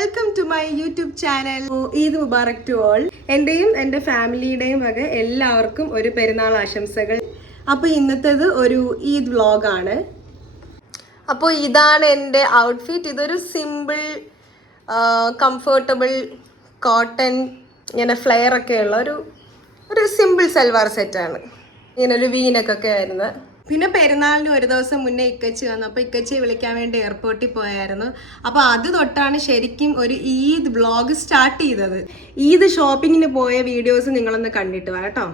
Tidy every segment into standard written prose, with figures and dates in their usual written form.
Welcome to my YouTube channel. Eid Mubarak to all. എന്റെയും എന്റെ ഫാമിലിയുടെയും വക എല്ലാവർക്കും ഒരു പെരുന്നാൾ ആശംസകൾ. അപ്പോൾ ഇന്നത്തേത് ഒരു ഈദ് വ്ളോഗാണ്. അപ്പോൾ ഇതാണ് എൻ്റെ ഔട്ട്ഫിറ്റ്. ഇതൊരു സിമ്പിൾ കംഫർട്ടബിൾ കോട്ടൺ ഇങ്ങനെ ഫ്ലെയർ ഒക്കെ ഉള്ള ഒരു സിമ്പിൾ സൽവാർ സെറ്റാണ്. ഇങ്ങനെ ഒരു വീനക്കൊക്കെ വരുന്നത്. പിന്നെ പെരുന്നാളിന് ഒരു ദിവസം മുന്നേ ഇക്കച്ചി വന്നു. അപ്പോൾ ഇക്കച്ചിയെ വിളിക്കാൻ വേണ്ടി എയർപോർട്ടിൽ പോയായിരുന്നു. അപ്പോൾ അത് തൊട്ടാണ് ശരിക്കും ഒരു ഈദ് വ്ളോഗ് സ്റ്റാർട്ട് ചെയ്തത്. ഈദ് ഷോപ്പിങ്ങിന് പോയ വീഡിയോസ് നിങ്ങളൊന്ന് കണ്ടിട്ട് വാ കേട്ടോ.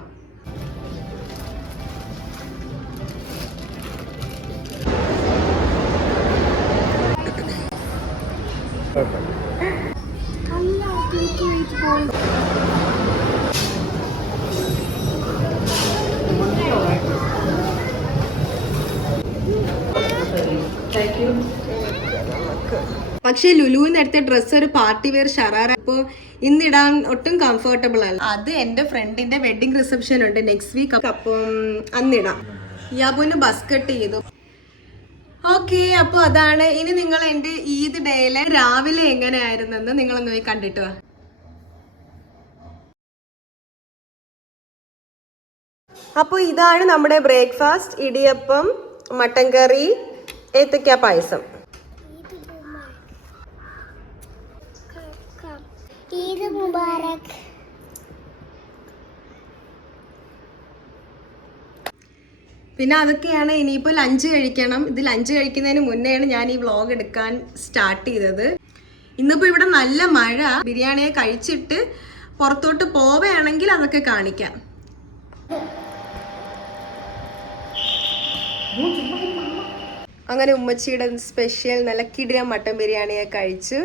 പക്ഷേ ലുലുവിന് എടുത്ത ഡ്രസ്സ് ഒരു പാർട്ടി വെയർ ഷറാറ. ഇപ്പോൾ ഇന്നിടാൻ ഒട്ടും കംഫർട്ടബിൾ അല്ല. അത് എൻ്റെ ഫ്രണ്ടിന്റെ വെഡിങ് റിസപ്ഷൻ ഉണ്ട് നെക്സ്റ്റ് വീക്ക്. അപ്പം അന്നിടാം. യാബുന് ബസ് കട്ട് ചെയ്തു. ഓക്കെ, അപ്പോൾ അതാണ്. ഇനി നിങ്ങൾ എൻ്റെ ഈദ് ഡേയിലെ രാവിലെ എങ്ങനെയായിരുന്നെന്ന് നിങ്ങളൊന്ന് പോയി കണ്ടിട്ട് വാ. അപ്പോൾ ഇതാണ് നമ്മുടെ ബ്രേക്ക്ഫാസ്റ്റ്. ഇടിയപ്പം, മട്ടൻ കറി, ഏത്തക്ക പായസം. ഈദ് മുബാറക്. പിന്നെ അതൊക്കെയാണ്. ഇനിയിപ്പോൾ ലഞ്ച് കഴിക്കണം. ഇത് ലഞ്ച് കഴിക്കുന്നതിന് മുന്നെയാണ് ഞാൻ ഈ വ്ളോഗ് എടുക്കാൻ സ്റ്റാർട്ട് ചെയ്തത്. ഇന്നിപ്പോൾ ഇവിടെ നല്ല മഴ. ബിരിയാണിയെ കഴിച്ചിട്ട് പുറത്തോട്ട് പോവുകയാണെങ്കിൽ അതൊക്കെ കാണിക്കാം. അങ്ങനെ ഉമ്മച്ചിയുടെ സ്പെഷ്യൽ നല്ല കിടിലൻ മട്ടൻ ബിരിയാണിയെ കഴിച്ച്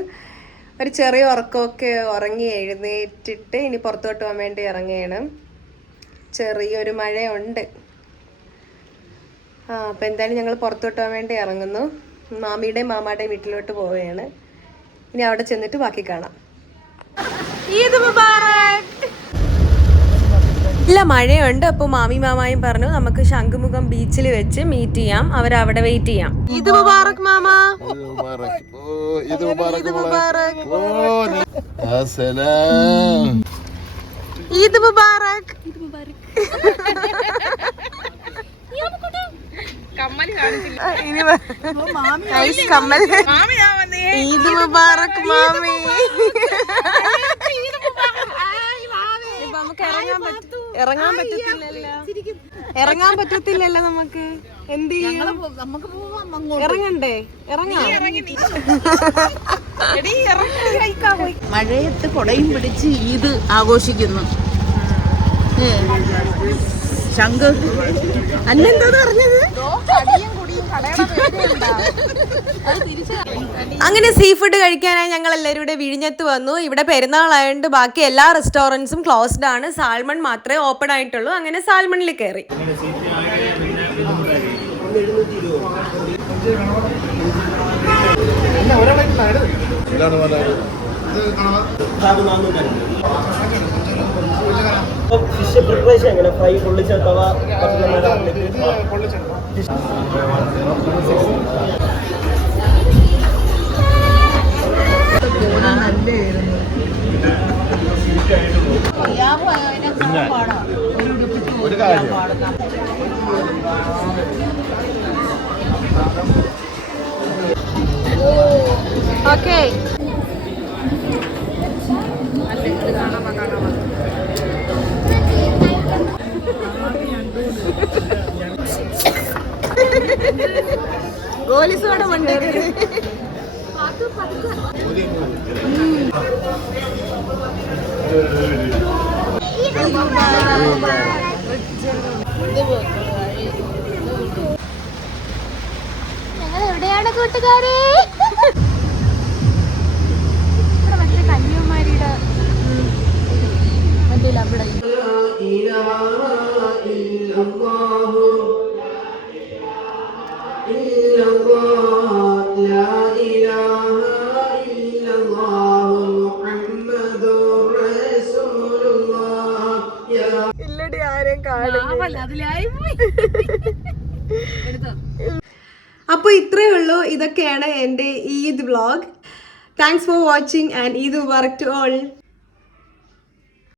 ഒരു ചെറിയ ഉറക്കമൊക്കെ ഉറങ്ങി എഴുന്നേറ്റിട്ട് ഇനി പുറത്തോട്ട് പോകാൻ വേണ്ടി ഇറങ്ങുകയാണ്. ചെറിയൊരു മഴയുണ്ട്. അപ്പം എന്തായാലും ഞങ്ങൾ പുറത്തോട്ട് പോകാൻ വേണ്ടി ഇറങ്ങുന്നു. മാമിയുടെയും മാമായുടെയും വീട്ടിലോട്ട് പോവുകയാണ്. ഇനി അവിടെ ചെന്നിട്ട് ബാക്കി കാണാം. ഈദ് മുബാറക്. ഇല്ല, മഴയുണ്ട്. അപ്പോൾ മാമി മാമായും പറഞ്ഞു നമുക്ക് ശംഖുമുഖം ബീച്ചിൽ വെച്ച് മീറ്റ് ചെയ്യാം. അവരവിടെ വെയിറ്റ് ചെയ്യാം. ഈദ് മുബാറക് മാമ. ഈദ് മുബാറക്. ഈദ് മുബാറക്. ഈദ് മുബാറക് മാമി. നമുക്ക് ഇറങ്ങാൻ പറ്റത്തില്ലല്ലോ നമുക്ക്. എന്ത് ചെയ്യും? ഇറങ്ങണ്ടേ? മഴയത്ത് കൊടയും പിടിച്ച് ഈദ് ആഘോഷിക്കുന്നു. ശംഖ് അന്നെന്താ പറഞ്ഞത്? അങ്ങനെ സീ ഫുഡ് കഴിക്കാനായി ഞങ്ങൾ എല്ലാവരും ഇവിടെ വിഴിഞ്ഞത്ത് വന്നു. ഇവിടെ പെരുന്നാളായതുകൊണ്ട് ബാക്കി എല്ലാ റെസ്റ്റോറൻറ്റ്സും ക്ലോസ്ഡ് ആണ്. സാൽമൺ മാത്രമേ ഓപ്പൺ ആയിട്ടുള്ളൂ. അങ്ങനെ സാൽമണിൽ കയറി. ഫിഷ് പ്രിപ്പറേഷൻ എങ്ങനെ? ഫ്രൈ, പൊള്ളിച്ചവ, ഒരു കാര്യം ഓക്കെ. ഗോലിസോടെ കൊണ്ടുവരുന്നത്. ഞങ്ങൾ എവിടെയാണ് കൂട്ടുകാരെ? മറ്റേ കന്യാകുമാരിയുടെ മറ്റേ അവിടെ ഇല്ലടി ആരെയും കാണില്ല. അപ്പോൾ ഇത്രയേ ഉള്ളൂ. ഇതൊക്കെയാണ് എൻ്റെ Eid vlog. Thanks for watching and Eid Mubarak to all.